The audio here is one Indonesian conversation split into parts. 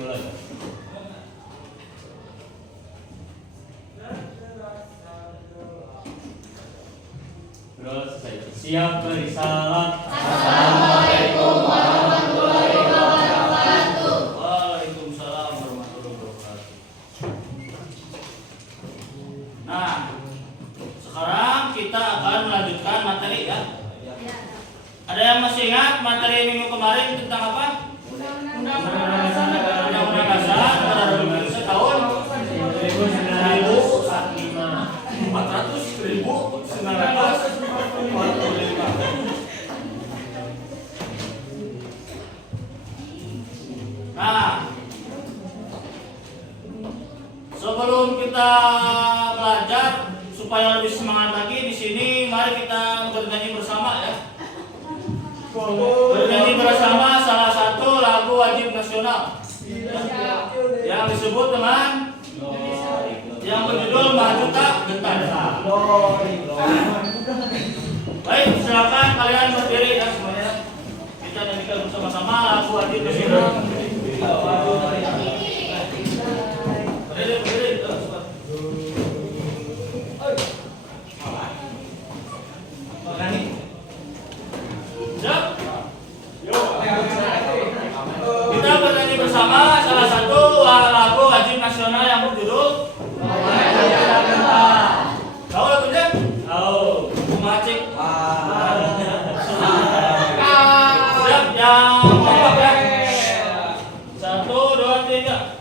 mulai. Terus siap berisalam. Assalamualaikum warahmatullahi wabarakatuh. Waalaikumsalam warahmatullahi wabarakatuh. Nah, sekarang kita akan melanjutkan materi ya. Ada yang masih ingat materi minggu kemarin tentang apa? Undang-undang dasar Indonesia tahun 1945. Nah, sebelum kita belajar supaya lebih semangat lagi di sini, mari kita bernyanyi bersama ya. Bernyanyi bersama salah satu lagu wajib nasional yang disebut dengan yang berjudul Maju Tak Gentar. Baik, silakan kalian berdiri ya semuanya. Kita nyanyikan bersama-sama lagu wajib nasional. Berdiri. Siap? Kita bernyanyi bersama salah satu lagu wajib nasional yang berjudul tahu lagunya? Tahu. Kumacik. Siap, yang kompak ya. 1, 2, 3.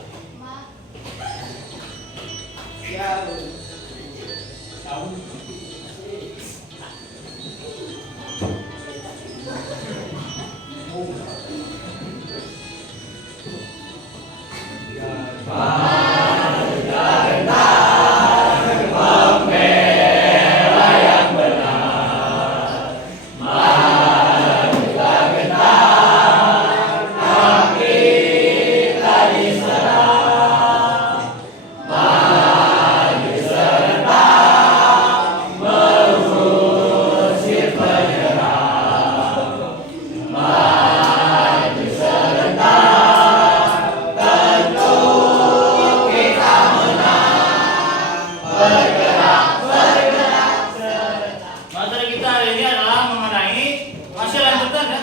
Materi kita hari ini adalah mengenai masih lanjutan ya.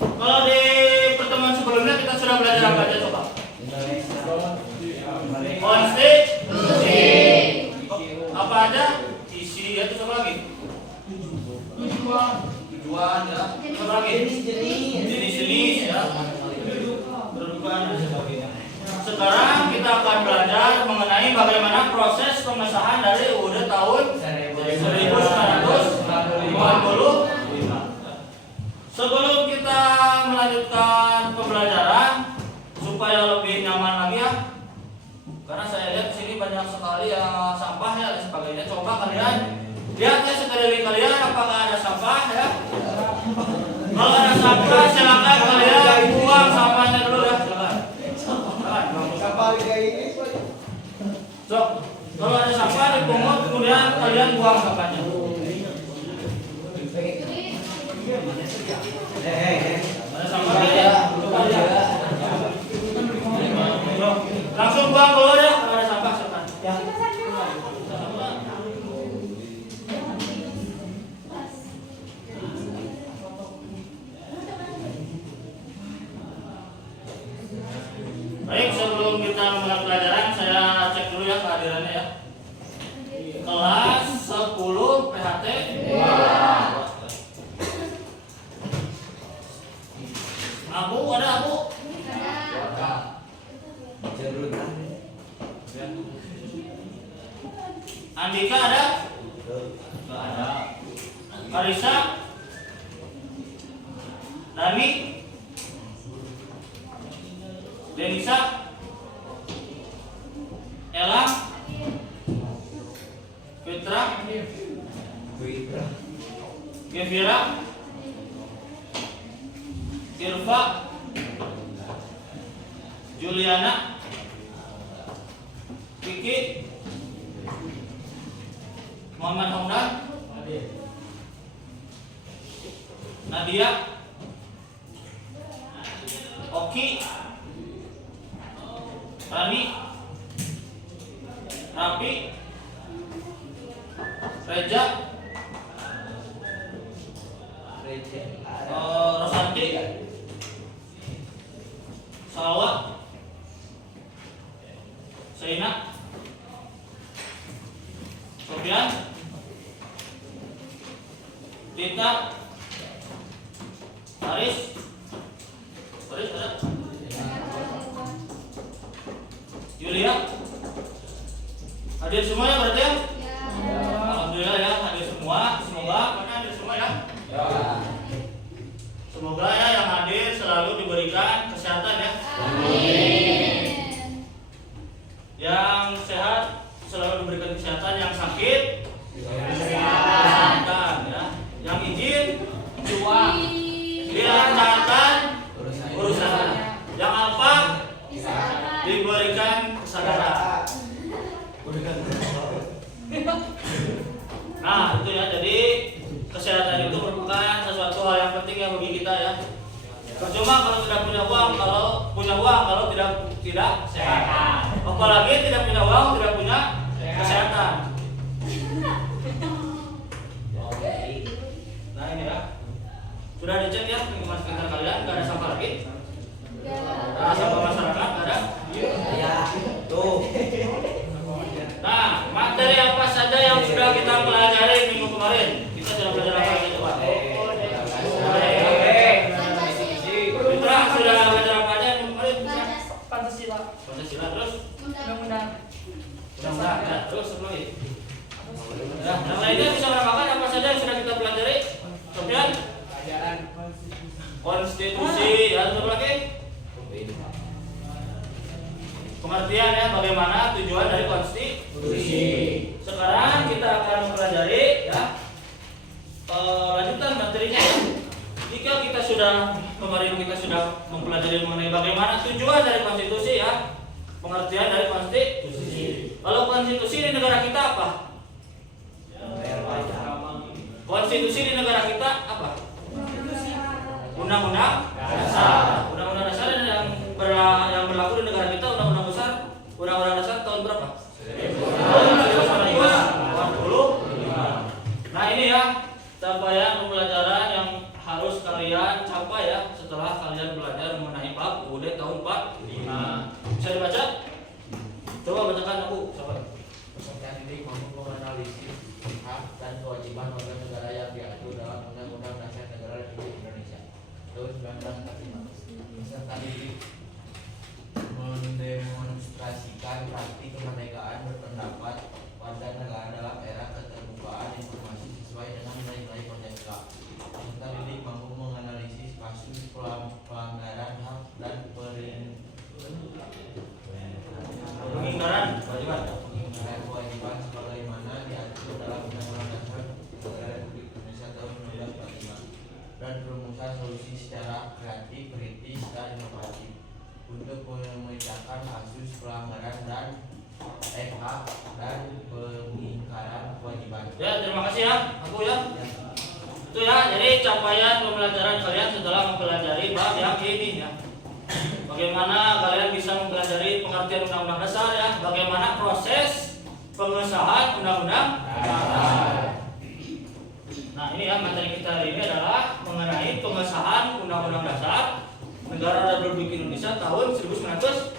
Kalau di pertemuan sebelumnya kita sudah belajar apa aja coba? Konstitusi. Apa aja? Isi ya, coba lagi. Tujuan ya. Coba lagi. Jenis-jenis ya. Kedudukan dan sebagainya. Sekarang kita akan belajar mengenai bagaimana proses pengesahan dari UUD tahun 1945. Sebelum kita melanjutkan pembelajaran supaya lebih nyaman lagi ya, karena saya lihat di sini banyak sekali ya sampah ya dan sebagainya. Coba kalian lihat ya sekeliling kalian apakah ada sampah ya. Kalau ada sampah silakan kalian buang sampahnya dulu ya. So, kalau ada sampah dipungut kemudian kalian buang sampahnya. Ada sampah ya? Langsung buang keluar ya kalau ada sampah silakan. Baik, sebelum kita mulai pelajaran saya cek dulu ya kehadirannya ya. Kelas 10 PHT. Abu ada Abu? Andika ada? Enggak ada. Karisa? Dani? Denisa? Ella? Fitra? Gevira? Irfa? Juliana? Kiki? Muhammad Hamdan? Nadia? Oki? Rani, Rapi, Reja, Rosanti, Salwa, Saina, Sofian, Tita, Haris ada, Yulia, hadir semua ya berarti ya? Alhamdulillah ya hadir semua. Semoga mana hadir semua ya? Semoga ya yang hadir selalu diberikan kesehatan ya. Yang sehat selalu diberikan kesehatan, yang sakit kesehatan ya. Yang izin dilancarkan urusan. Yang apa? Diberikan kesadaran. Nah itu ya, jadi kesehatan itu merupakan sesuatu hal yang penting ya bagi kita ya. Percuma kalau tidak punya uang, kalau tidak sehat. Apalagi tidak punya uang, tidak punya kesehatan. Nah ini ya, sudah dicek ya lingkungan sekitar kalian, nggak ada sampah lagi? Nggak ada sampah masyarakat, nggak ada? Ya, tuh. Nah, materi apa saja yang sudah kita pelajari minggu kemarin? Kita sudah belajar apa lagi coba? Putra sudah belajar apa aja minggu kemarin? Pancasila. Pancasila, terus? Undang-undang. Ya, terus apa lagi? Nah, yang lainnya bisa menambahkan apa saja yang sudah kita pelajari? Kemudian konstitusi, ya terus lagi? Pengertian ya, bagaimana tujuan dari konstitusi. Sekarang kita akan mempelajari ya lanjutan materinya. Jika kita kemarin kita sudah mempelajari mengenai bagaimana tujuan dari konstitusi ya, pengertian dari konstitusi. Kalau konstitusi di negara kita apa? Konstitusi di negara kita apa? Undang-undang dasar. Undang-undang dasar yang berlaku di negara kita, undang-undang dasar tahun berapa? 1945. Nah ini ya capaian pembelajaran yang harus kalian capai ya setelah kalian belajar mengenai bab UUD tahun 45. Bisa dibaca? Coba bacakan aku. Coba. Peserta didik mampu menganalisis hak dan kewajiban warga negara yang diatur dalam Undang-Undang Dasar Negara Republik Indonesia tahun 1945. Peserta didik mendemonstrasikan praktik kemerdekaan berpendapat warga negara dalam era keterbukaan informasi sesuai dengan nilai-nilai Pancasila. Peserta didik mampu menganalisis kasus pelanggaran hak dan Pengingkaran kewajiban. Pengingkaran kewajiban sebagaimana diatur dalam Undang-Undang Dasar Negara Republik Indonesia tahun 1945 dan perumusan solusi secara kreatif, kritis, dan inovatif untuk memecahkan kasus pelanggaran dan hak dan pengingkaran kewajiban. Ya, terima kasih ya, aku ya. Itu ya, jadi capaian pembelajaran kalian setelah mempelajari bab yang ini ya. Bagaimana kalian bisa mempelajari pengertian undang-undang dasar ya, bagaimana proses pengesahan undang-undang dasar. Nah, ini ya materi kita hari ini adalah mengenai pengesahan undang-undang dasar Negara Republik Indonesia tahun 1945.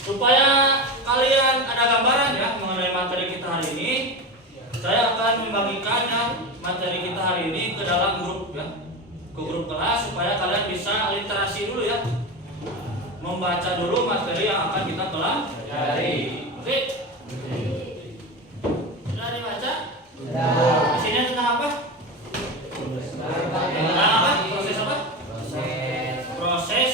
Supaya kalian ada gambaran ya mengenai materi kita hari ini, saya akan membagikan ya materi kita hari ini ke dalam grup ya, ke grup kelas supaya kalian bisa literasi dulu ya, membaca dulu materi yang akan kita pelajari. Oke? Sudah dibaca? Sudah. Isinya tentang apa? Tentang apa? Proses apa? Proses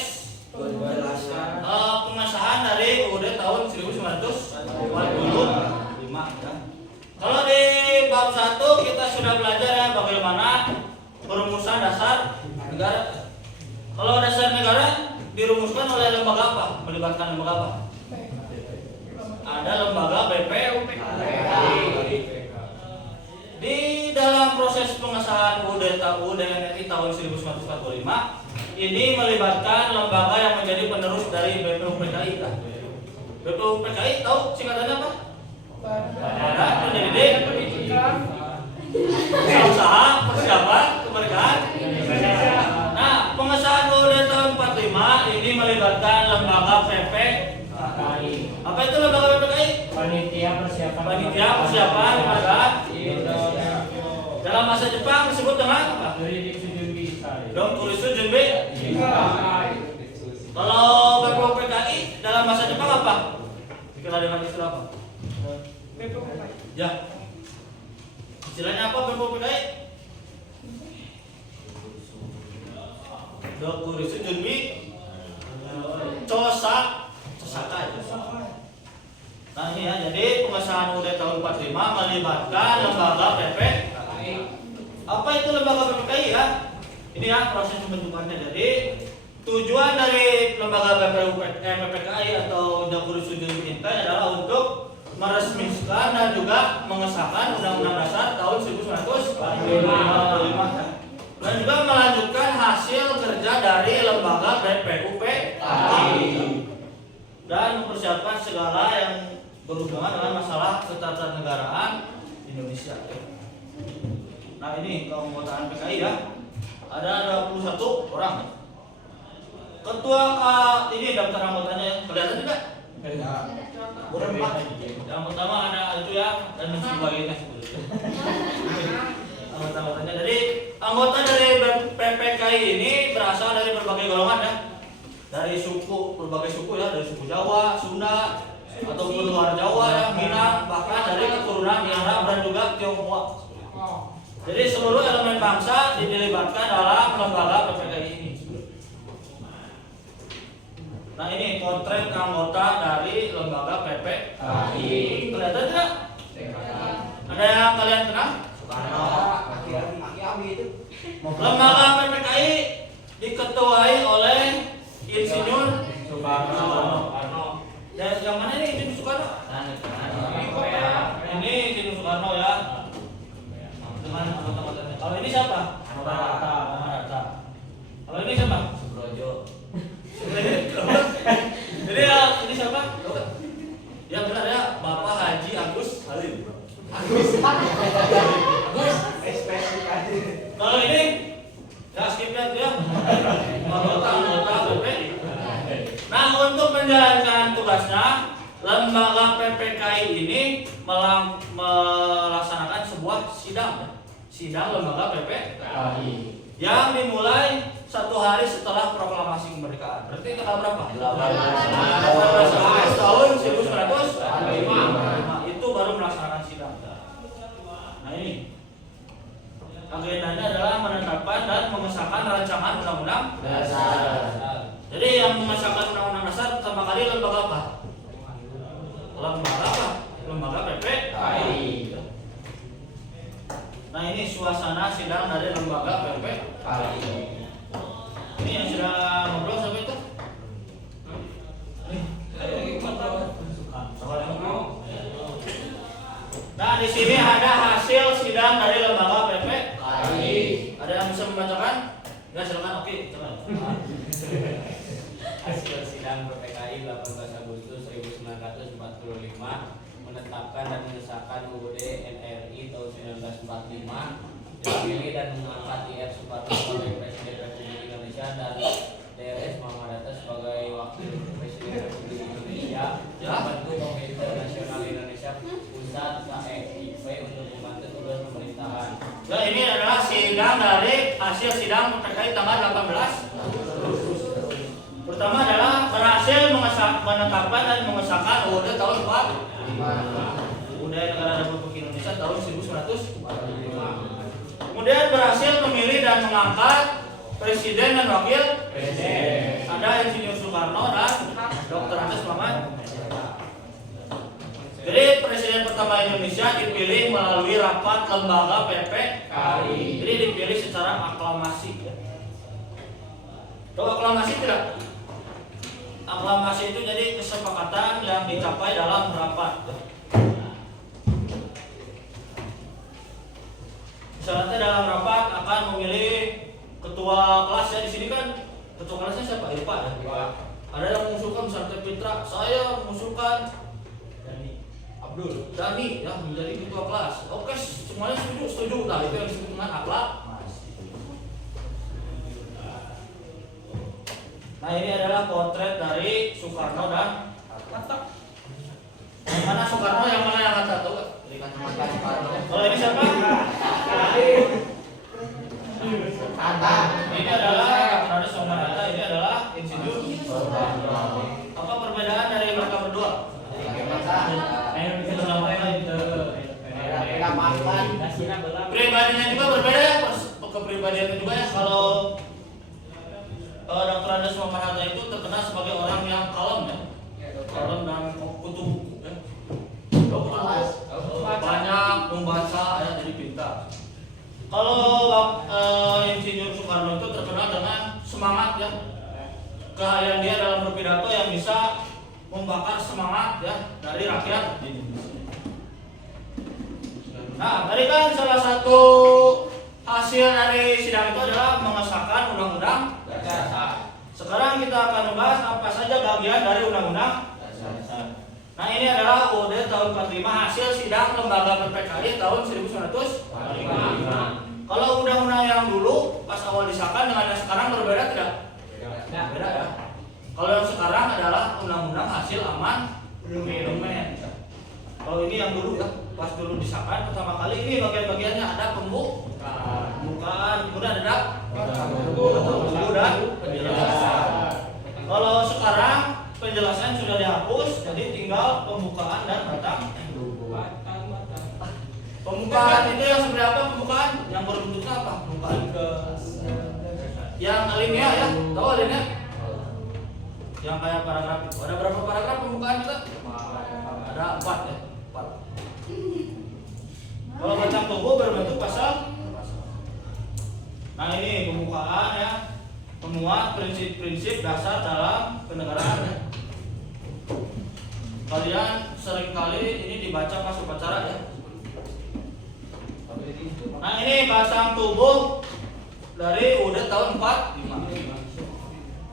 pengesahan dari UUD tahun 1945 ya. Kalau di bab 1 kita sudah belajar ya bagaimana perumusan dasar negara. Kalau dasar negara dirumuskan oleh lembaga apa? Melibatkan lembaga apa? Ada lembaga BPUPK. Di dalam proses pengesahan UUD NRI tahun 1945 ini melibatkan lembaga yang menjadi penerus dari BPUPKI kan? BPUPKI tahu singkatannya apa? Badan Pendidik Pendidikan Usaha Persiapan Kemerdekaan. Nah, pengesahan UUD tahun 45 ini melibatkan lembaga PPKI. Apa itu lembaga PPKI? Panitia Persiapan Kemerdekaan dalam bahasa Jepang disebut dengan apa? Dong Kurisu Junbi. Kalau BPUPKI dalam bahasa Jepang apa? Dikenal dengan istilah apa? BPUPKI. Ya. Istilahnya apa BPUPKI? Dong Kurisu Junbi. Cosaka itu. Nah ini ya, jadi pengesahan UUD tahun 45 melibatkan lembaga PPKI. Apa itu lembaga PPKI ya? Ini ya proses pembentukannya. Jadi tujuan dari lembaga PPKI atau Jakuri Sujud Intai adalah untuk meresmikan dan juga mengesahkan Undang-Undang Dasar tahun 1945 dan juga melanjutkan hasil kerja dari lembaga BPUPKI dan mempersiapkan segala yang berhubungan dengan masalah ketatanegaraan Indonesia. Nah ini keanggotaan PKI ya, ada 21 orang. Ketua ini daftar anggotanya ya, kelihatan tidak? Berempat. Yang pertama ada itu ya, dan sebagainya. Anggota-anggotanya. Jadi anggota dari PPKI ini berasal dari berbagai golongan ya, dari suku, berbagai suku ya, dari suku Jawa, Sunda, ataupun luar Jawa ya, Minang, bahkan dari keturunan Arab dan juga Tionghoa. Jadi seluruh elemen bangsa dilibatkan dalam lembaga PPKI ini. Nah ini potret anggota dari lembaga PPKI. Kelihatan tidak? Ada yang kalian kenal? Lembaga PPKI diketuai oleh Insinyur Soekarno. Dan yang mana ini Insinyur Soekarno? Ini Insinyur Soekarno ya. Dengan anggota-anggotanya. Kalau ini siapa? Hatta. Kalau ini siapa? Subrojo. Jadi ya, ini siapa? Ya benar ya, Bapak Haji Agus Halim. Kalau ini ya skip ya. Anggota PPKI. Nah, untuk menjalankan tugasnya, lembaga PPKI ini melaksanakan sebuah sidang lembaga PPKI yang dimulai 1 hari setelah proklamasi kemerdekaan. Berarti tanggal berapa? 18 tahun 1945. Itu baru melaksanakan sidang. Nah ini agendanya adalah menetapkan dan mengesahkan rancangan undang-undang dasar. Jadi yang mengesahkan undang-undang dasar pertama kali lembaga apa? Lembaga PPKI. Nah ini suasana sidang dari lembaga PPKI. Ini yang sudah ngobrol sampai itu? Nah di sini ada hasil sidang dari lembaga PPKI. Ada yang bisa membacakan? Ya silakan. Oke, coba. Hasil sidang PPKI 18 Agustus 1945 menetapkan dan mengesahkan UUD NRI tahun 1945, memilih dan mengangkat IR Soekarno sebagai Presiden Republik Indonesia dan DRS Muhammad Hatta sebagai Wakil Presiden Republik Indonesia, membantu Pemerintah Nasional Indonesia Pusat KEIP untuk membantu tugas pemerintahan. Ya ini adalah sidang dari hasil sidang PPKI tanggal 18. Pertama adalah berhasil menetapkan dan mengesahkan UUD tahun 45. UUD Negara Republik Indonesia tahun 1945. Kemudian berhasil memilih dan mengangkat presiden dan wakil presiden. Ada Insinyur Soekarno dan Dr. Andes Muhammad. Jadi presiden pertama Indonesia dipilih melalui rapat lembaga PPKI. Jadi dipilih secara aklamasi. Tahu aklamasi tidak? Aklamasi itu jadi kesepakatan yang dicapai dalam rapat. Misalnya dalam rapat akan memilih ketua kelas ya, di sini kan ketua kelasnya siapa? Irfan ya? Ada yang mengusulkan misalnya Fitra, saya mengusulkan Abdul Dani ya menjadi ketua kelas. Oke, semuanya setuju. Nah, itu yang disebut dengan akhlak. Nah, ini adalah potret dari Soekarno dan Hatta. Yang mana Soekarno, yang mana yang Hatta tahu nggak? Dari kacamata Soekarno. Kalau ini siapa? Hatta. Ini adalah Raden Soekarno Hatta. Ini adalah Insinyur Soekarno. Apa perbedaan dari mereka berdua? Pribadinya juga berbeda ya, kepribadiannya juga ya. Kalau Dr. Raden Soekarno Hatta itu terkenal sebagai orang yang kalem ya, kalem dan kutu buku ya. Banyak membaca ya, jadi pintar. Kalau Insinyur Soekarno itu terkenal dengan semangat ya, keahlian dia dalam berpidato yang bisa membakar semangat ya dari rakyat Indonesia. Nah, tadi kan salah satu hasil dari sidang itu adalah mengesahkan undang-undang dasar. Sekarang kita akan membahas apa saja bagian dari undang-undang dasar. Nah, ini adalah UUD tahun 45 hasil sidang lembaga PPKI tahun 1945. Kalau undang-undang yang dulu pas awal disahkan dengan yang sekarang berbeda tidak? Beda ya. Kalau yang sekarang adalah undang-undang hasil amandemen. Kalau ini yang dulu ya, pas dulu disahkan pertama kali ini bagian-bagiannya ada pembukaan, kemudian ada pembukaan dan penjelasan. Kalau sekarang penjelasan sudah dihapus, jadi tinggal pembukaan dan batang. Pembukaan itu yang seperti apa pembukaan? Yang berbentuknya apa? Pembukaan yang alinea ya, tahu alinea? Yang kayak paragraf itu. Ada berapa paragraf pembukaan kita? Ada 4 ya. 4. Kalau batang tubuh berbentuk pasal. Nah, ini pembukaan ya. Memuat prinsip-prinsip dasar dalam kenegaraan ya. Kalian seringkali ini dibaca pas upacara ya. Nah, ini batang tubuh dari UUD tahun 45.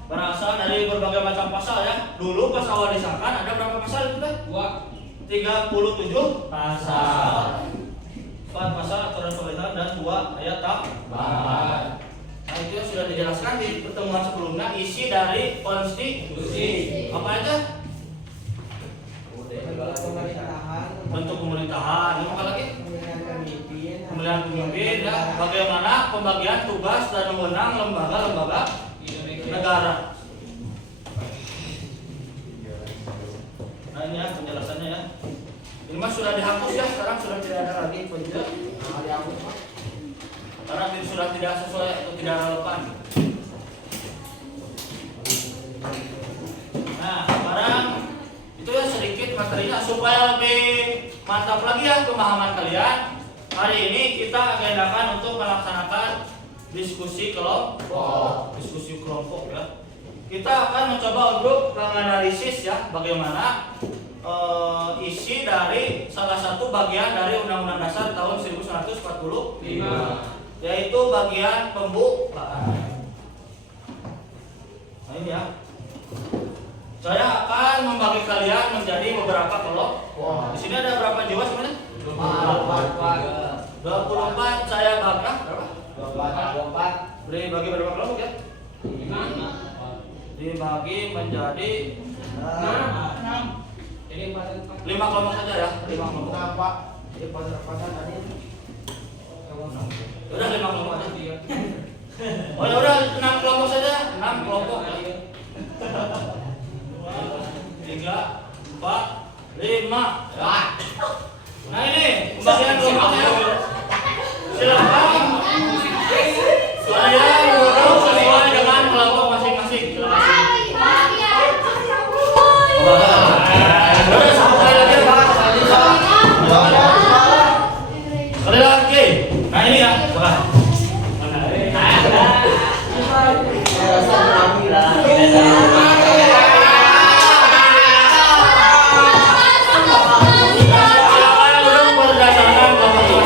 Berasal dari berbagai macam pasal ya. Dulu pas awal disahkan ada berapa pasal itu teh? 37 pasal. 4 pasal aturan pemerintahan dan 2 ayat tambahan. Nah, itu yang sudah dijelaskan di pertemuan sebelumnya, isi dari konstitusi. Apa aja? Bentuk pemerintahan. Yang apa lagi? Pemilihan pemimpin ya. Bagaimana pembagian tugas dan wewenang lembaga-lembaga negara. Nah, ini ya penjelasannya ya. Ini mas sudah dihapus ya, sekarang sudah tidak ada lagi penjelasan. Karena sudah tidak sesuai atau tidak relevan. Nah, sekarang itu ya sedikit materinya supaya lebih mantap lagi ya pemahaman kalian. Hari ini kita agendakan untuk melaksanakan diskusi kelompok, ya. Kita akan mencoba untuk menganalisis ya bagaimana isi dari salah satu bagian dari Undang-Undang Dasar tahun 1945, yaitu bagian pembukaan. Nah, ini ya. Saya akan membagi kalian menjadi beberapa kelompok. Di sini ada berapa jiwa sebenarnya? 24. Saya bagi berapa? 24. Dibagi berapa kelompok ya? 5. Dibagi menjadi 6. Ini 5 kelompok saja ya. 5 kelompok. Kenapa? Ini pasar tadi. Udah 5 kelompok aja. Oh ya udah 6 kelompok saja. 6 kelompok ya. 3, 4, 5. Nah, ini pembagian kelompoknya. Silakan kalian duduk sesuai dengan kelompok masing-masing. Sekali lagi. Nah, ini ya. Berdasarkan kelompok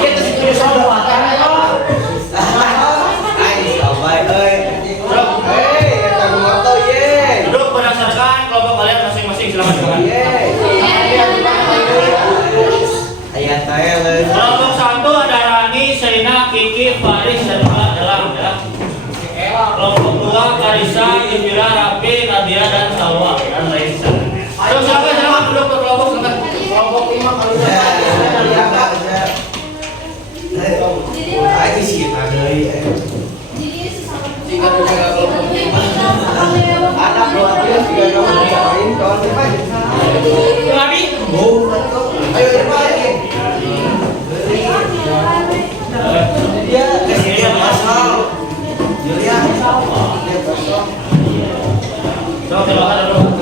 Ayo silakan duduk ke kelompok silakan. Kelompok 5 kalau Aji sih ada ada dua dia tiga kawan lain kawan depan. Lagi. Ayo depan. Dia kesini masal. Julia. Dia kosong. So, silakan duduk.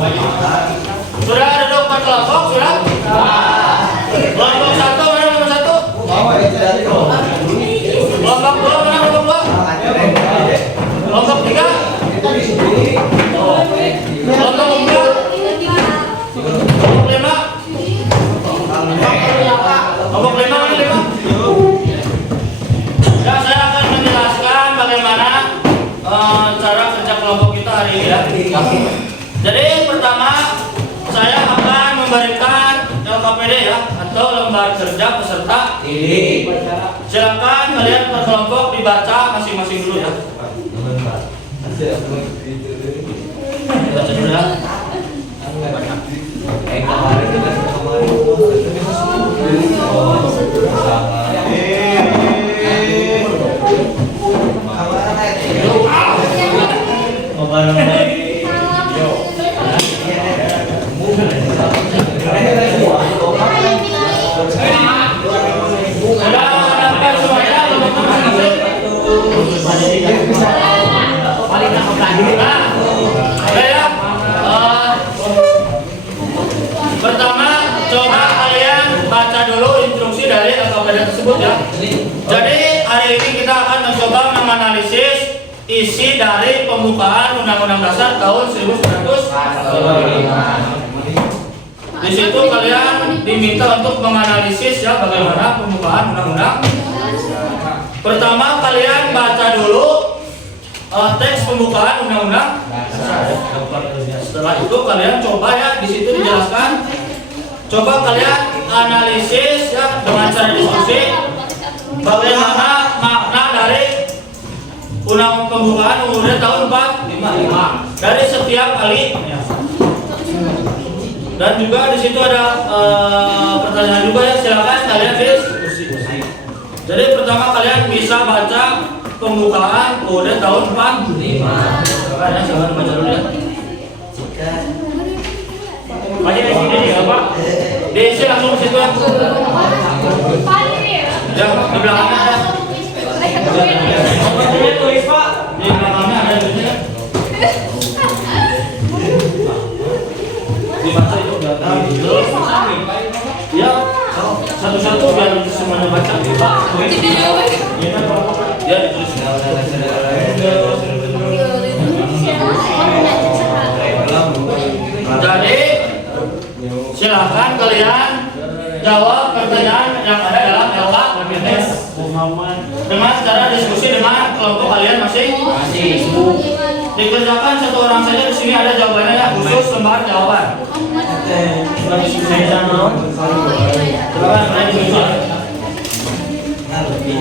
Baik. Sudah duduk per kelompok, sudah? Kelompok 1 mana nomor 1? Kelompok 2 mana nomor 2? Kelompok 3? Kelompok 4? Kelompok 5? Kelompok 5 mana 5? Ya, saya akan menjelaskan bagaimana cara kerja kelompok kita hari ini ya. Jadi pertama saya akan memberikan LKPD ya atau lembar kerja peserta. Silakan kalian per kelompok dibaca masing-masing dulu ya. Baca dulu ya. Sudah dapat semuanya teman-teman masing-masing? Oke ya. Pertama coba kalian baca dulu instruksi dari LKPD tersebut ya. Jadi hari ini kita akan mencoba menganalisis isi dari pembukaan Undang-Undang Dasar tahun 1945. Di situ kalian diminta untuk menganalisis ya bagaimana pembukaan undang-undang. Pertama kalian baca dulu teks pembukaan undang-undang. Setelah itu kalian coba ya di situ dijelaskan. Coba kalian analisis ya dengan cara diskusi bagaimana makna dari undang pembukaan undang tahun 45 dari setiap kali. Dan juga di situ ada pertanyaan juga ya, silakan kalian diskusi. Jadi pertama kalian bisa baca pembukaan UUD tahun 45. Silakan baca dulu ya. Baca di sini ya Pak. Diisi langsung situ ya. Ya di belakangnya ada. Tulis Pak. Di belakangnya ada tulisnya. Dibaca itu udah ya satu-satu biar semuanya baca ya ditulis. Jadi silakan kalian jawab pertanyaan yang ada dalam LKPD dengan cara diskusi dengan kelompok kalian masing-masing. Dikerjakan satu orang saja, di sini ada jawabannya ya, khusus lembar jawaban. Di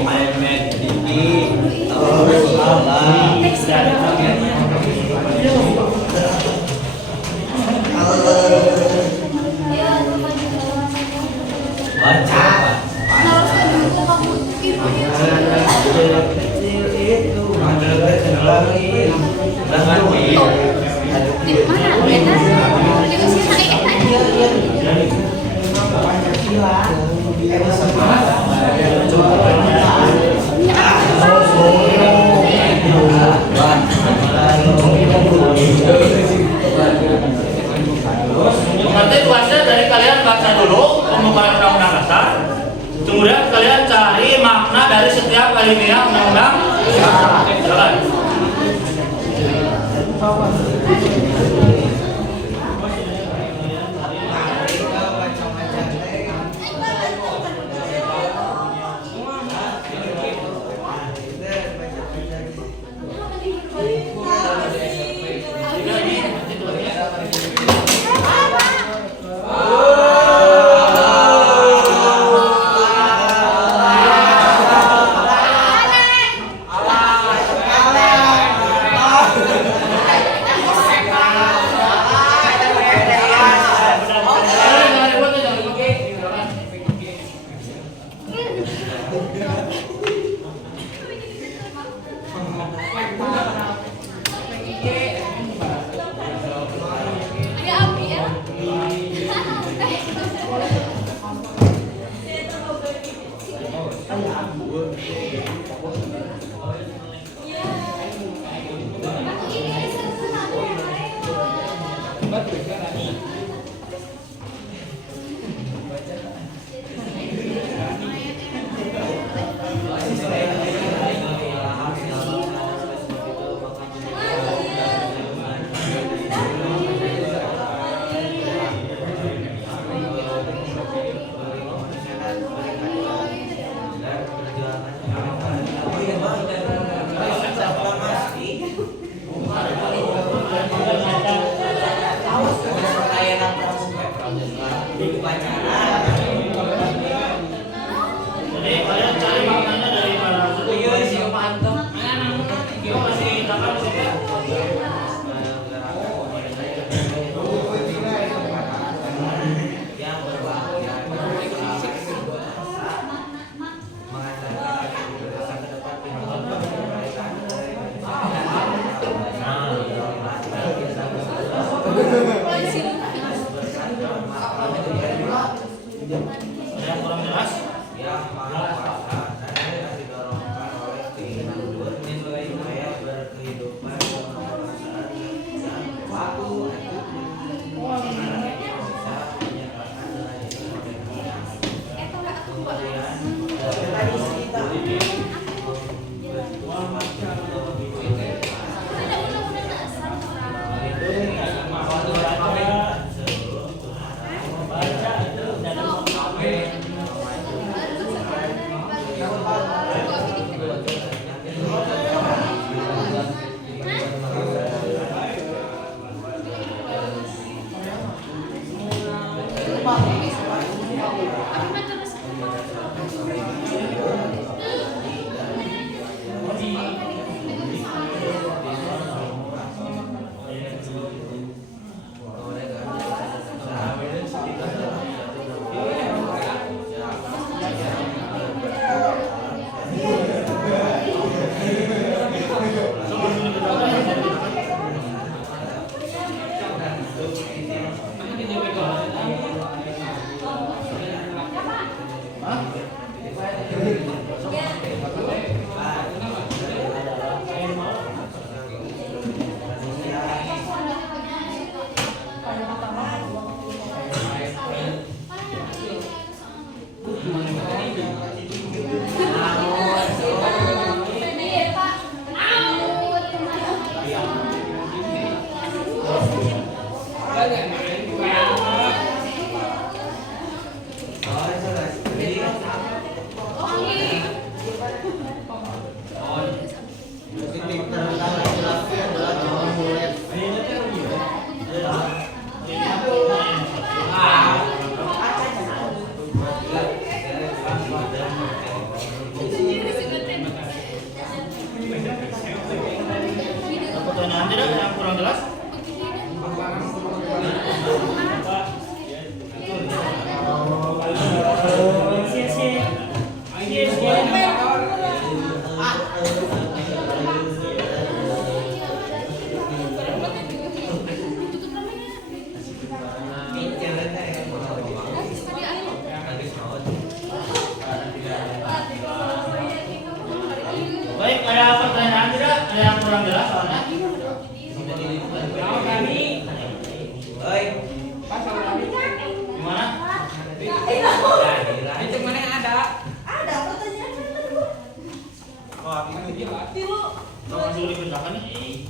mana? makna dari setiap alinea undang-undang jalan. Jadi kalian cari maknanya dari mana? Kita masih tangan di sini. Ada yang kurang jelas? Pertanyaan tidak yang kurang jelas? Baik, ada pertanyaan tidak? Ada yang kurang jelas soalnya? Gimana? Itu mana yang ada? Ada pertanyaan. Langsung dipindahkan nih.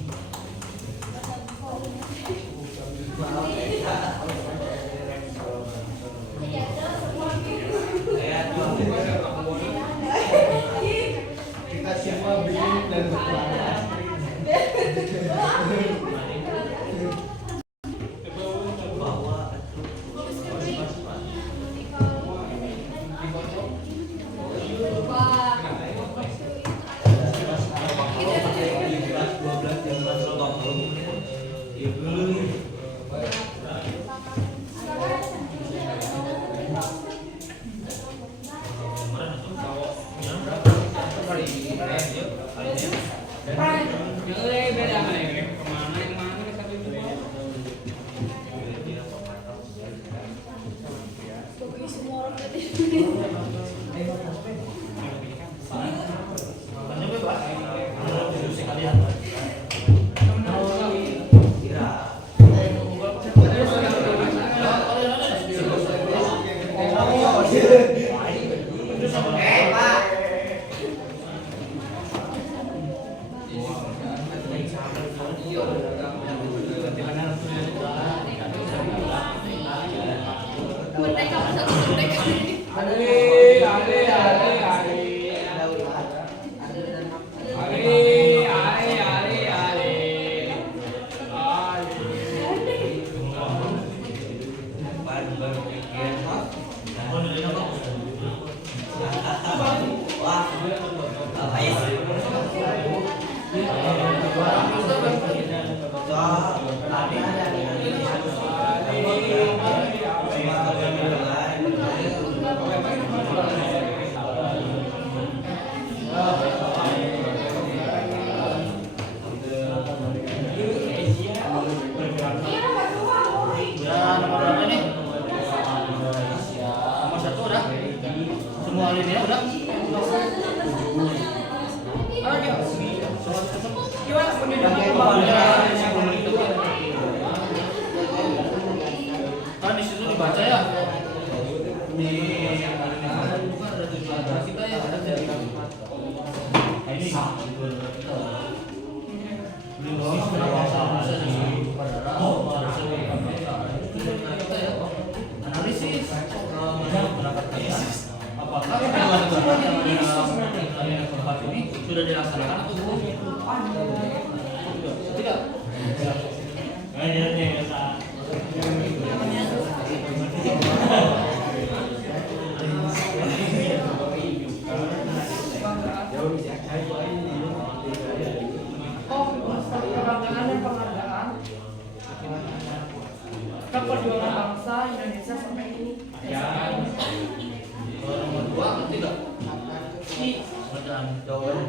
Kita semua bikin dan berkelana. Kan di situ dibaca ya. Di kita ya ada dari ini. Analisis. Apakah ini sudah dilaksanakan atau belum? Tidak. Perjuangan bangsa Indonesia sampai ini. Nomor 2 tidak. Bacaan jawaban.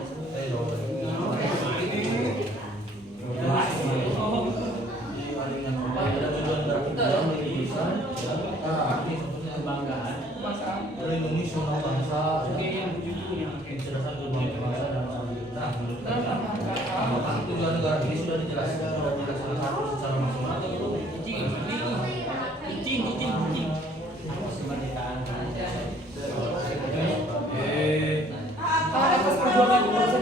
Kebanggaan melindungi semua bangsa kecerdasan berbagai bangsa dan apakah tujuan negara ini sudah dijelaskan secara maksimal atau belum? Atas perjuangan bangsa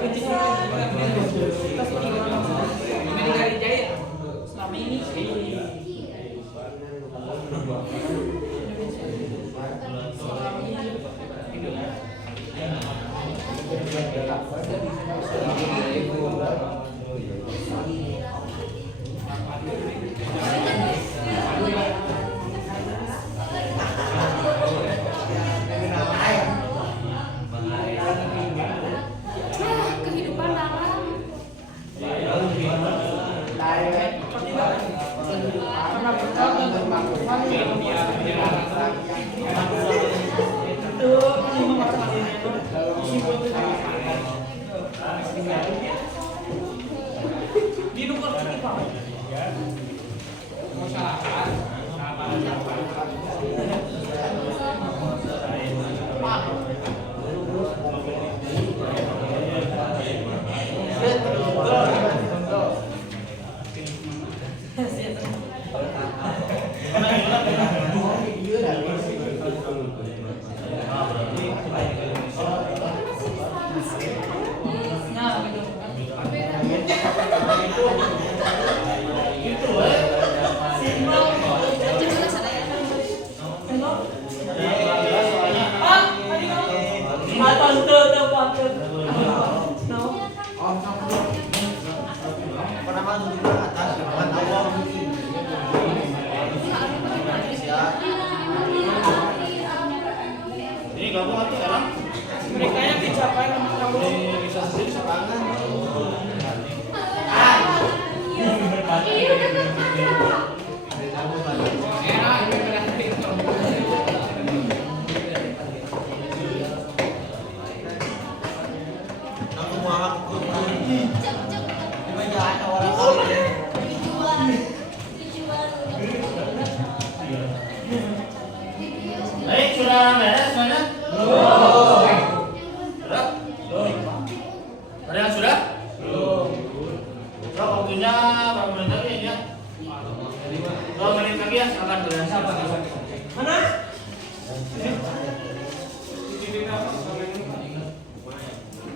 selama ini. Kehidupan dalam Karena kita melakukan di nomor kita masyarakat nah gitu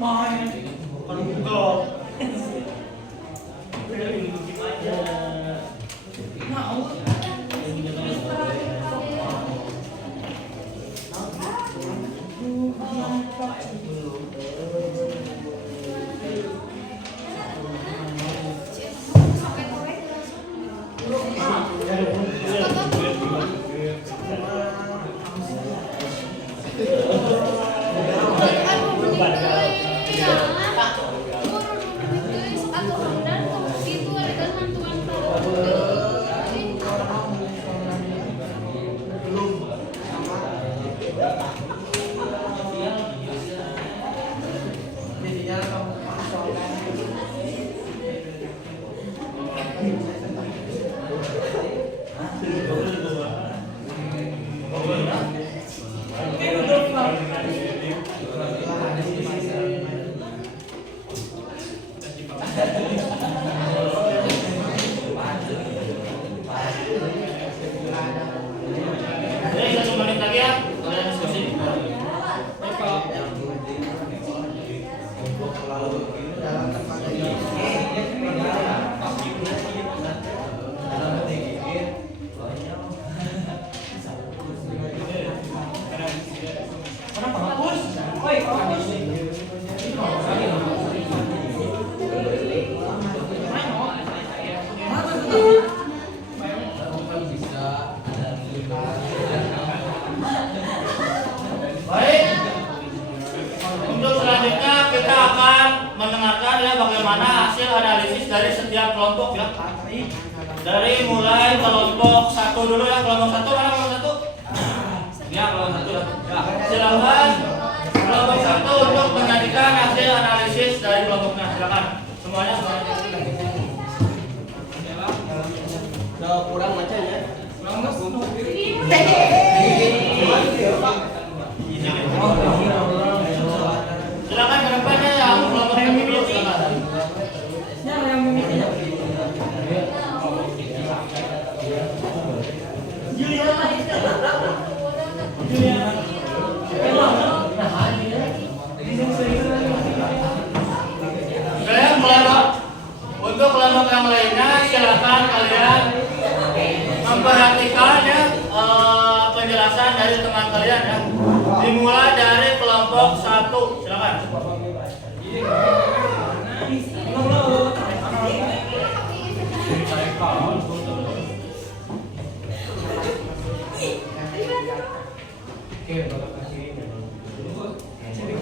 Main. Kalau Google. Mau. Jadi 1 menit lagi ya, kalian diskusi. Dalam tempat ini. Baik. Untuk selanjutnya kita akan mendengarkan ya bagaimana hasil analisis dari setiap kelompok ya. Dari mulai kelompok 1 dulu ya. Kelompok 1 mana kelompok 1? Ya, kelompok 1 ya. Silakan kelompok 1 untuk menyajikan hasil analisis dari kelompoknya. Silakan. Semuanya. Kurang macamnya. Silakan ke depannya yang kelompok 1 dulu silakan. Kalian kelompok untuk kelompok yang lainnya silakan kalian memperhatikan ya penjelasan dari teman kalian ya. Dimulai dari kelompok 1 silakan.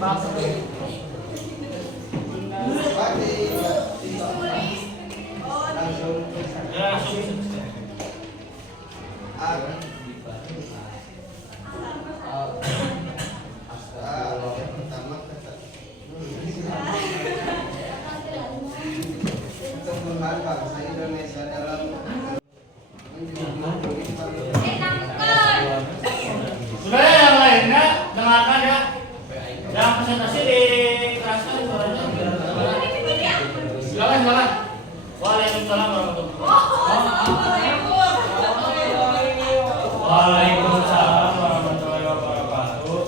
Langsung. Ya, langsung. Pertama pertumbuhan bangsa Indonesia dalam Sudah ya yang lainnya dengarkan ya. Yang presentasi dikeraskan suaranya. Silakan silakan. Waalaikumsalam warahmatullahi wabarakatuh. Waalaikumsalam warahmatullahi wabarakatuh.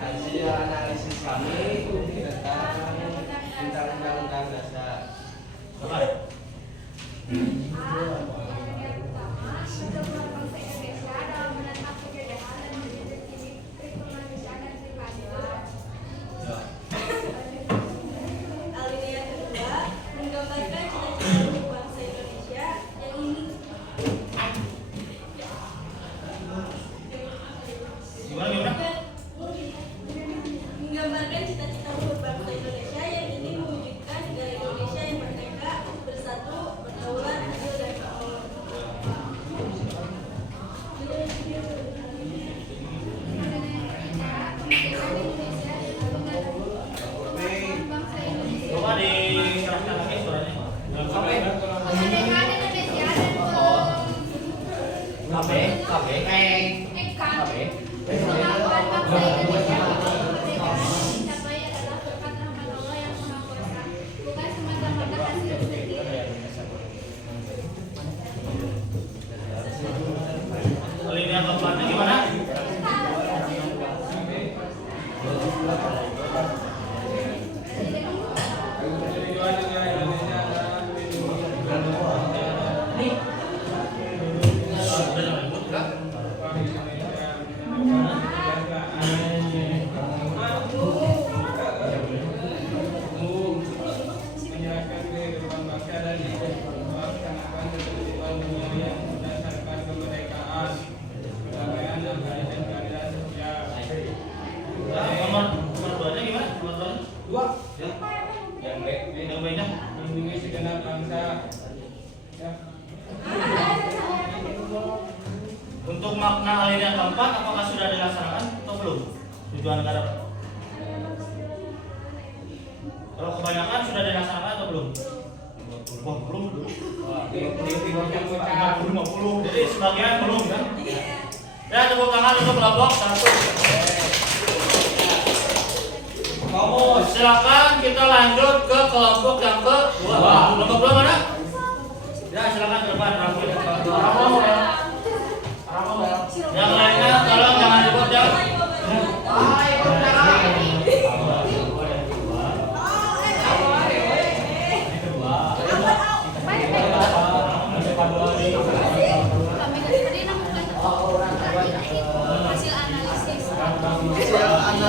hasil analisis kami tentang undang-undang dasar. Alinea kedua menggambarkan cita-cita bangsa Indonesia yang ingin menggambarkan cita-cita bangsa Indonesia yang ingin mewujudkan negara Indonesia yang merdeka, bersatu, berdaulat, adil dan makmur. Coba dikeraskan lagi suaranya. yang keempatnya gimana? menyerahkan kehidupan bangsa dan melaksanakan ketertiban dunia yang berdasarkan kemerdekaan, kedamaian dan keadilan sosial. Nomor duanya gimana? Nomor dua? Ya. Yang B, Yang B-nya? melindungi segenap bangsa. Ya. Untuk makna alinea keempat, apakah sudah dilaksanakan atau belum? Tujuan negara. Kalau kebanyakan sudah dilaksanakan atau belum? Wah, belum. Jadi sebagian belum kan? Ya, tepuk tangan untuk kelompok 1. Silakan kita lanjut ke kelompok yang kedua. Kelompok 2 mana? Ya, silakan ke depan Raffi. Yang lainnya tolong jangan ribut ya. Hasil analisis. Hasil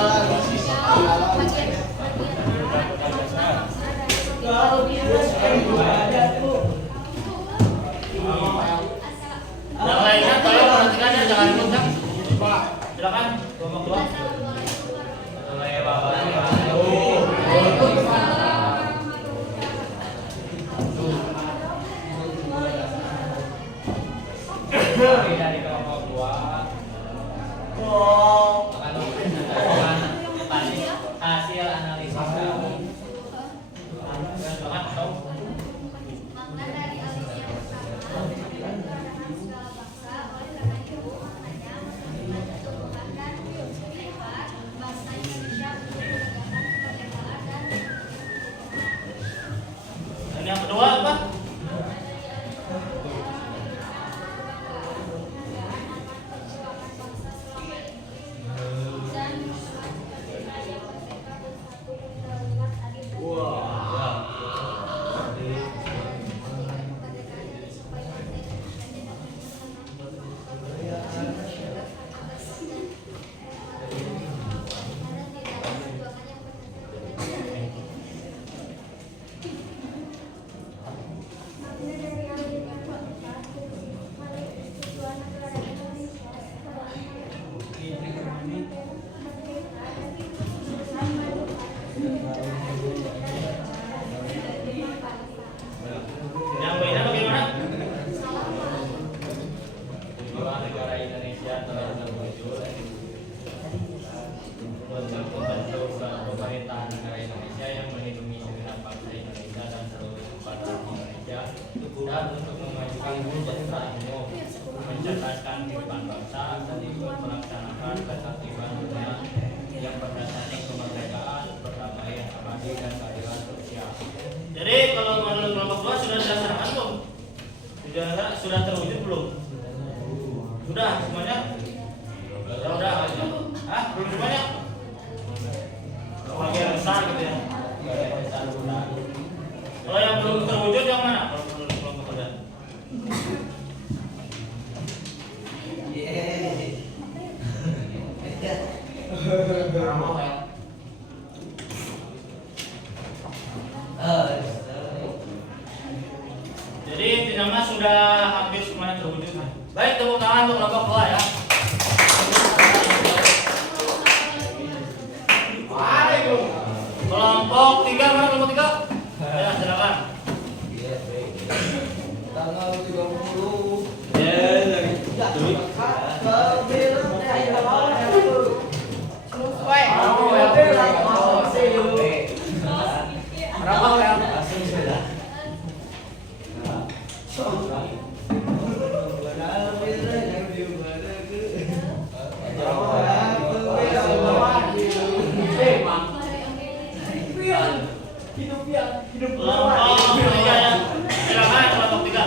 analisis. Yang lainnya tolong perhatikan ya, jangan ribut ya. Silakan kelompok 2. Dari kelompok 2 akan mempresentasikan hasil analisis kami. Silakan Tom. Makna dari alisi yang pertama, keragaman segala bangsa, oleh karena itu maknanya menerima ketuhanan dan pilihan bangsa Indonesia untuk menegakkan kemerdekaan dan Dan yang kedua apa? Yang B-nya bagaimana? Tujuan negara Indonesia telah terwujud untuk membentuk suatu pemerintahan negara Indonesia yang melindungi segenap bangsa Indonesia dan seluruh rakyat Indonesia, dan untuk memajukan kesejahteraan umum, mencerdaskan kehidupan bangsa, dan ikut melaksanakan ketertiban dunia yang berdasarkan kemerdekaan, perdamaian, abadi, dan keadilan sosial. Jadi kalau menurut kelompok 2 sudah dilaksanakan belum? Sudah terwujud belum? Sudah semuanya? Sudah. Hah? Belum semuanya? Bagian besar gitu ya. Kalau yang belum terwujud yang mana? Kalau menurut kelompok 3? Jadi intinya sudah hampir semuanya terwujud. Baik, tepuk tangan untuk kelompok 2 ya. Kelompok 3 mana kelompok 3? Ya, silakan. Tanggal 30. Kelompok 3 ya. Silakan kelompok 3.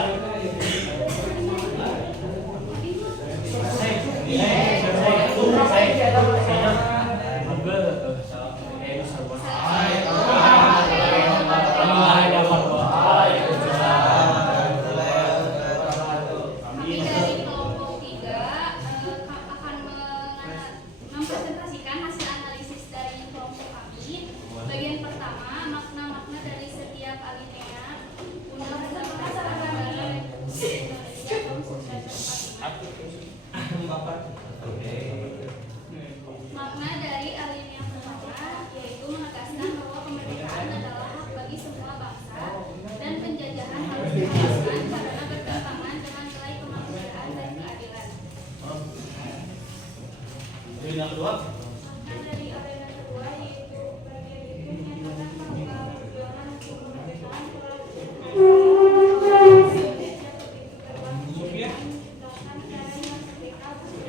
Lini yang kedua. Dari arena kedua yaitu bagian itu menyatakan bahwa perjuangan untuk kemerdekaan telah Indonesia begitu berlangsung dan menciptakan caranya merdeka Lini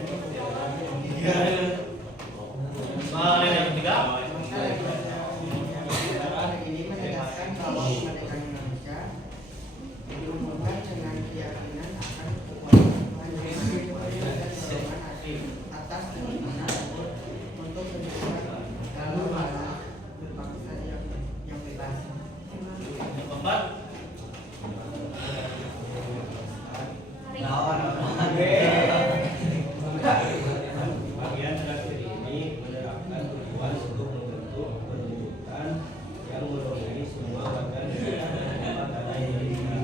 yang ketiga. Ini menegaskan bahwa kemerdekaan Indonesia dihubungkan dengan keyakinan akan kekuatan Tuhan Yang Maha Kuasa dan dorongan atas keinginan untuk kehidupan dalam bangsa yang bebas. Yang keempat. Bagian terakhir ini menerapkan tujuan untuk membentuk penunjukan yang melayani semua warga negara tanah Indonesia,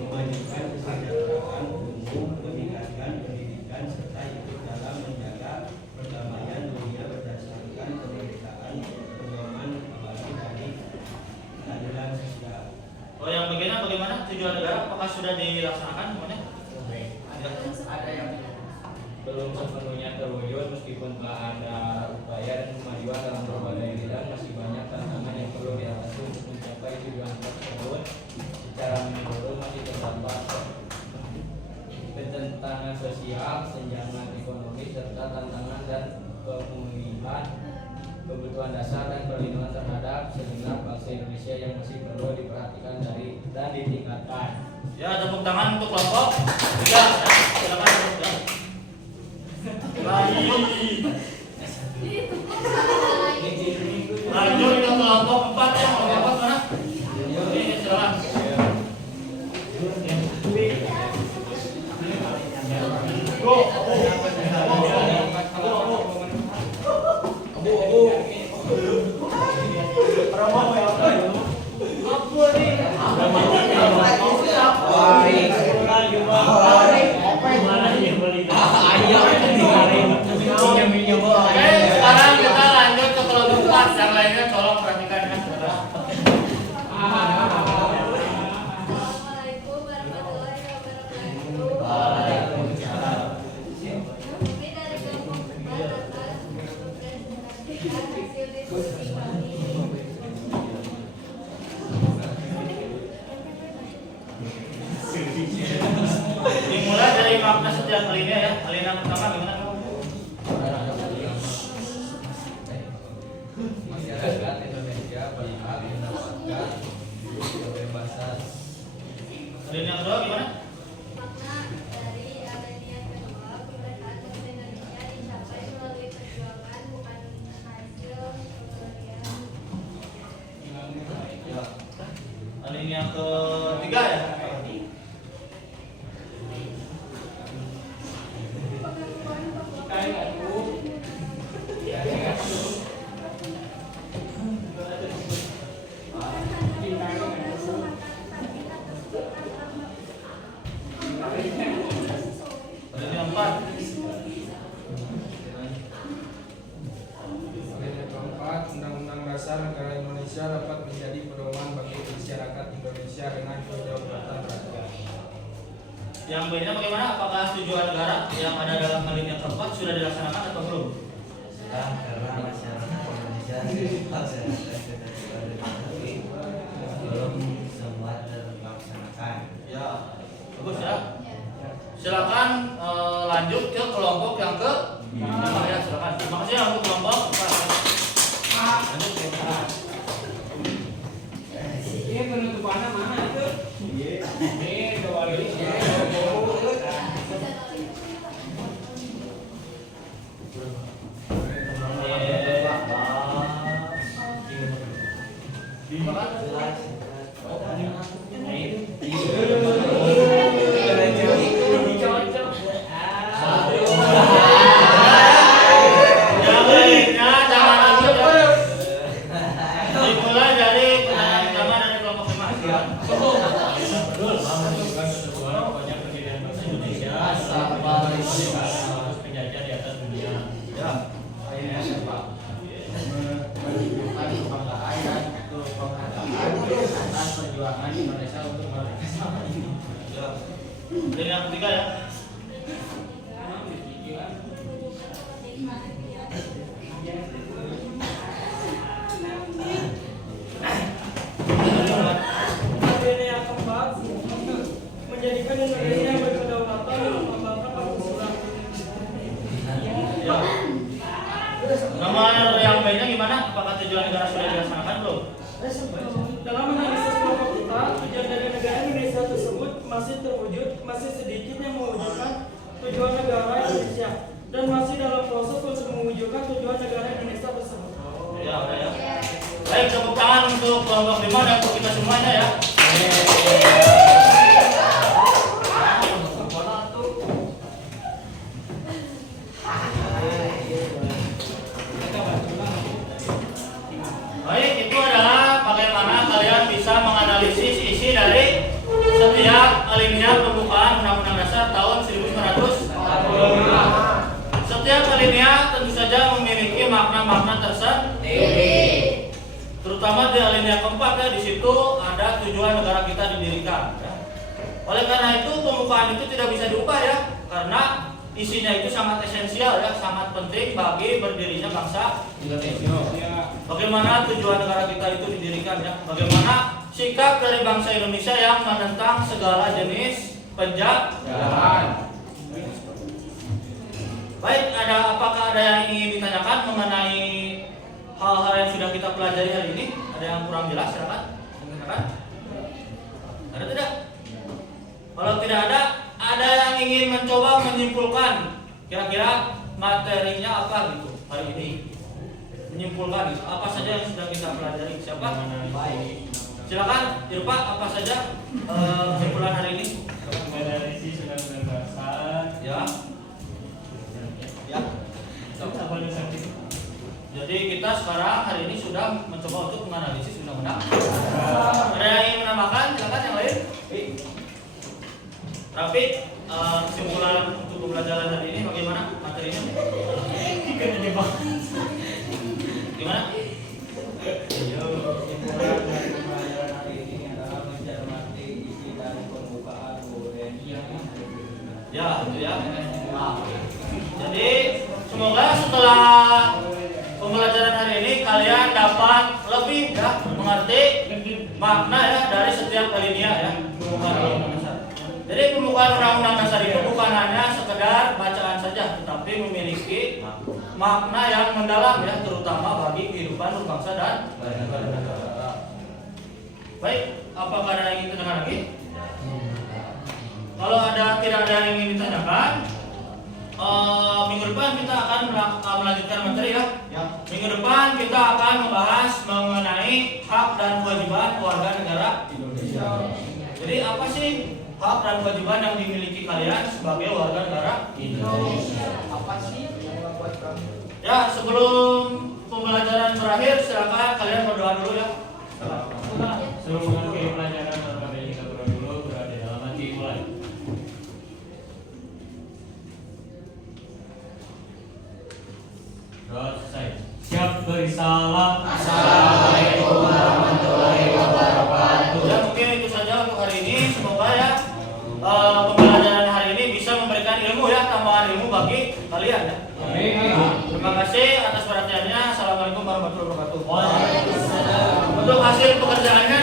memajukan kesejahteraan umum, meningkatkan pendidikan serta ikut dalam menjaga perdamaian dunia berdasarkan kemerdekaan, pedoman abadi dari keadilan sosial. Oh, yang bagiannya bagaimana tujuan negara? Apakah sudah dilaksanakan semuanya? Ada yang Belum sepenuhnya terwujud meskipun telah ada upaya dan kemajuan dalam berbagai bidang, masih banyak tantangan yang perlu diatasi untuk mencapai tujuan tersebut. Secara menyeluruh masih terdapat ketentangan sosial, senjangan ekonomi, serta tantangan dan pemulihan kebutuhan dasar dan perlindungan terhadap segenap bangsa Indonesia yang masih perlu diperhatikan dan ditingkatkan. Ya, tepuk tangan untuk kelompok. Ya, silakan. Ya. Lanjut ke kelompok 4 ya, kelompok 4 mana? Ini silakan. Oke, sekarang kita lanjut ke kelompok 4. Yang lainnya tolong perhatikan ya. Assalamualaikum warahmatullahi wabarakatuh. Kami dari kelompok 4 akan mempresentasikan hasil diskusi kami. Dimulai dari makna setiap alinea ya. Alinea pertama gimana? Masyarakat Indonesia berhak mendapatkan kebebasan. Alinea kedua gimana? Makna dari alinea kedua, kemerdekaan bangsa Indonesia dicapai melalui perjuangan bukan hasil pemberian. Ya. Alinea ketiga ya. Alinea 4. Yang keempat, Undang-Undang Dasar Negara Indonesia dapat menjadi pedoman bagi masyarakat Indonesia dengan kedaulatan rakyat. Yang B-nya bagaimana? Apakah tujuan negara yang ada dalam alinea keempat sudah dilaksanakan atau belum? Sedang karena masyarakat Indonesia belum semua terlaksanakan. Ya, bagus ya. Silakan lanjut ke kelompok yang ke 5 ya, silakan. Terima kasih ya untuk kelompok 4. Lanjut ke kelompok 4. Ini penutupannya mana itu? Ini coba lihat. Dimulai dari pertanyaan pertama dari kelompok 5. Penjajah di atas dunia. Ya. Menunjukkan kebanggaan dan kebanggaan atas perjuangan Indonesia untuk merdeka. Ya. Dan yang ketiga ya. mewujudkan Indonesia yang berkedaulatan dan mengembangkan Pancasila. Ya. Nama yang baiknya gimana? Apakah tujuan negara sudah dilaksanakan belum? Dalam analisis kelompok kita, tujuan dari negara Indonesia tersebut masih terwujud, masih sedikit yang mewujudkan tujuan negara Indonesia, dan masih dalam proses untuk mewujudkan tujuan negara Indonesia tersebut. Ya, udah ya. Baik, tepuk tangan untuk kelompok 5 dan untuk kita semuanya ya. Baik, itu adalah bagaimana kalian bisa menganalisis isi dari setiap alinea pembukaan Undang-Undang Dasar tahun 1945. Setiap alinea tentu saja memiliki makna-makna tersendiri. Terutama di alinea keempat ya, di situ ada tujuan negara kita didirikan. Ya. Oleh karena itu pembukaan itu tidak bisa diubah ya, karena isinya itu sangat esensial ya, sangat penting bagi berdirinya bangsa Indonesia. Bagaimana tujuan negara kita itu didirikan ya, bagaimana sikap dari bangsa Indonesia yang menentang segala jenis penjajahan. Baik, apakah ada yang ingin ditanyakan mengenai hal-hal yang sudah kita pelajari hari ini? Ada yang kurang jelas? Silakan. Ada tidak? Kalau tidak ada yang ingin mencoba menyimpulkan kira-kira materinya apa gitu hari ini? Menyimpulkan gitu, apa saja yang sudah kita pelajari? Siapa? Baik. Silakan, Irpa, apa saja kesimpulan hari ini? Menganalisis Undang-Undang Dasar. Ya. Ya. Jadi kita sekarang hari ini sudah mencoba untuk menganalisis undang-undang. Ada yang ingin menambahkan? Silakan yang lain. Rafi, kesimpulan untuk pembelajaran hari ini bagaimana materinya? Gimana? Kesimpulan dari pembelajaran hari ini adalah mencermati isi dari pembukaan UUD. Ya, itu ya. Jadi semoga setelah pembelajaran hari ini kalian dapat lebih ya mengerti makna ya dari setiap alinea ya. Jadi pembukaan Undang-Undang Dasar itu bukan hanya sekedar bacaan saja, tetapi memiliki makna yang mendalam ya, terutama bagi kehidupan berbangsa dan bernegara. Baik, apakah ada yang ingin ditanyakan lagi? Kalau tidak ada yang ingin ditanyakan, minggu depan kita akan melanjutkan materi ya. Minggu depan kita akan membahas mengenai hak dan kewajiban warga negara Indonesia. Jadi apa sih hak dan kewajiban yang dimiliki kalian sebagai warga negara Indonesia? Apa sih? Ya, sebelum pembelajaran berakhir, silakan kalian berdoa dulu ya. Sebelum mengakhiri pelajaran, kami kita berdoa dulu, berada dalam hati mulai. Doa selesai. Siap bersalam. Assalamualaikum warahmatullahi wabarakatuh. Ya, mungkin itu saja untuk hari ini. Semoga ya pembelajaran hari ini bisa memberikan ilmu ya, tambahan ilmu bagi kalian ya. Terima kasih atas perhatiannya. Assalamualaikum warahmatullahi wabarakatuh. Untuk hasil pekerjaannya